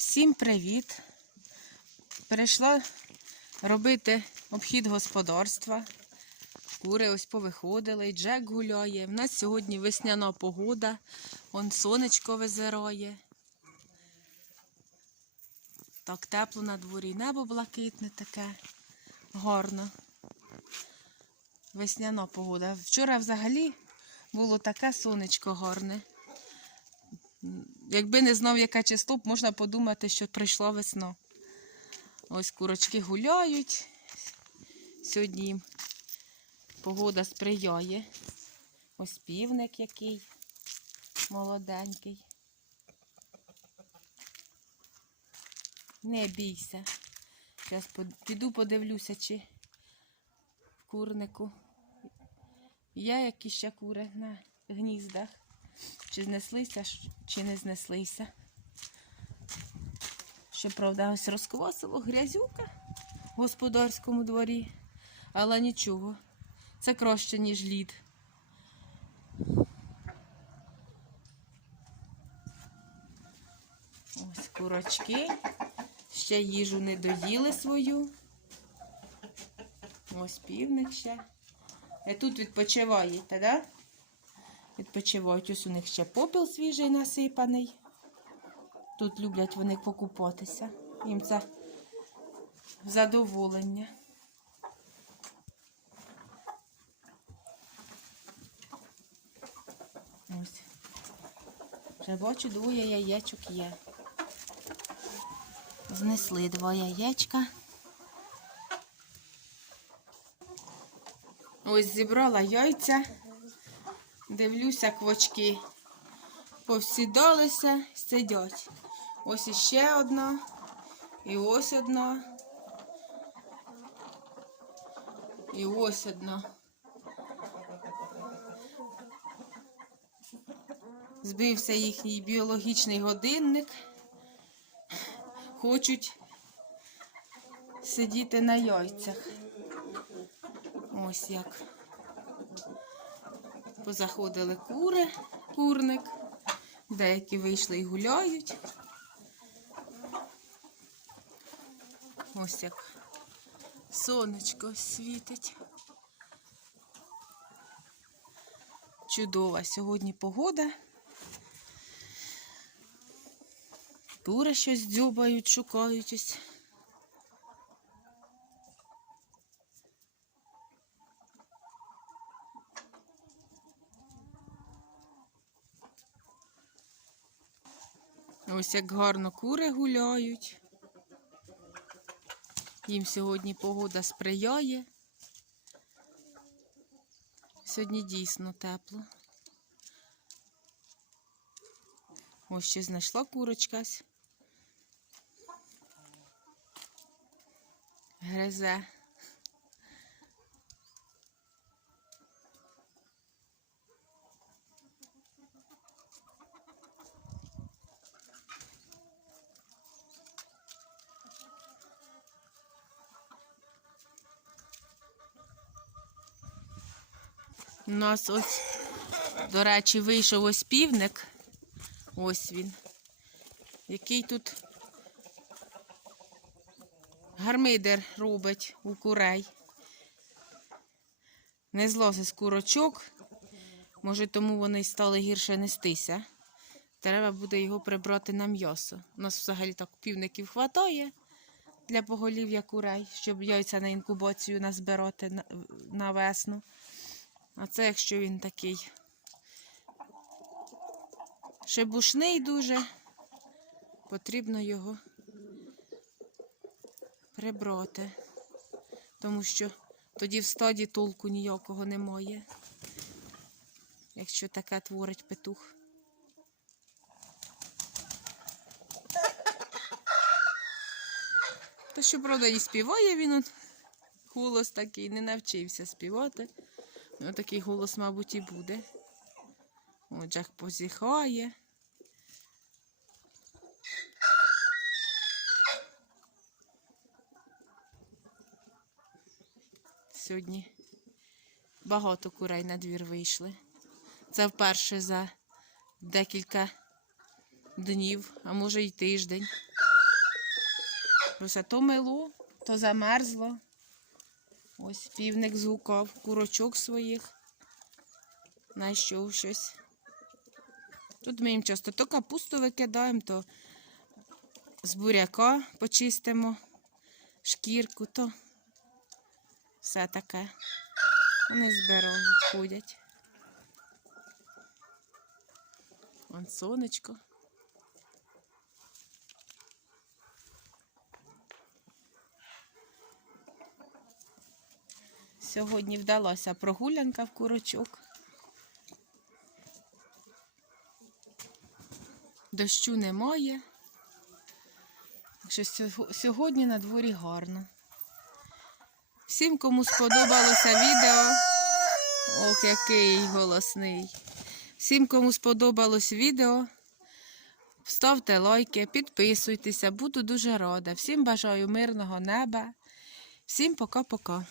Всім привіт! Перейшла робити обхід господарства. Кури ось повиходили, і Джек гуляє. В нас сьогодні весняна погода, он сонечко визирає. Так тепло на дворі, небо блакитне таке, гарно. Весняна погода. Вчора взагалі було таке сонечко гарне. Якби не знав, яке число, б можна подумати, що прийшла весна. Ось курочки гуляють. Сьогодні погода сприяє. Ось півник який молоденький. Не бійся. Зараз піду подивлюся, чи в курнику є якісь ще кури на гніздах. Чи знеслися, чи не знеслися. Щоправда, ось розквасило грязюка в господарському дворі, але нічого. Це краще, ніж лід. Ось курочки. Ще їжу не доїли свою. Ось півник ще. І тут відпочиваєте, так? Да? Відпочивають. Ось у них ще попіл свіжий насипаний. Тут люблять вони покупатися. Їм це задоволення. Ось. Вже бачу, двоє яєчок є. Знесли два яєчка. Ось зібрала яйця. Дивлюся, квочки повсідалися, сидять. Ось іще одна. І ось одна. І ось одна. Збився їхній біологічний годинник. Хочуть сидіти на яйцях. Ось як. Позаходили кури, курник. Деякі вийшли і гуляють. Ось як сонечко світить. Чудова сьогодні погода. Кури щось дзьобають, шукають ось. Ось як гарно кури гуляють. Їм сьогодні погода сприяє. Сьогодні дійсно тепло. Ось ще знайшла курочкась. Гризе. У нас ось, до речі, вийшов ось півник. Ось він. Який тут гармидер робить у курей. Не злози з курочок. Може, тому вони стали гірше нестися. Треба буде його прибрати на м'ясо. У нас взагалі так півників хватає для поголів'я курей, щоб яйця на інкубацію назбирати на, на весну. А це якщо він такий шебушний дуже, потрібно його прибрати, тому що тоді в стаді толку ніякого немає, якщо таке творить петух. Та що, правда, і співає він, от, голос такий, не навчився співати. Ну, такий голос, мабуть, і буде. О, Джек позіхає. Сьогодні багато курей на двір вийшли. Це вперше за декілька днів, а може й тиждень. Просто то мило, то замерзло. Ось півник згукав, курочок своїх. Знайшов щось. Тут ми їм часто то капусту викидаємо, то з буряка почистимо шкірку, то все таке. Вони збирають, ходять. Вон сонечко. Сьогодні вдалася прогулянка в курочок. Дощу немає. Що сьогодні на дворі гарно. Всім, кому сподобалося відео. Ох, який голосний. Всім, кому сподобалось відео, ставте лайки, підписуйтеся, буду дуже рада. Всім бажаю мирного неба. Всім пока-пока.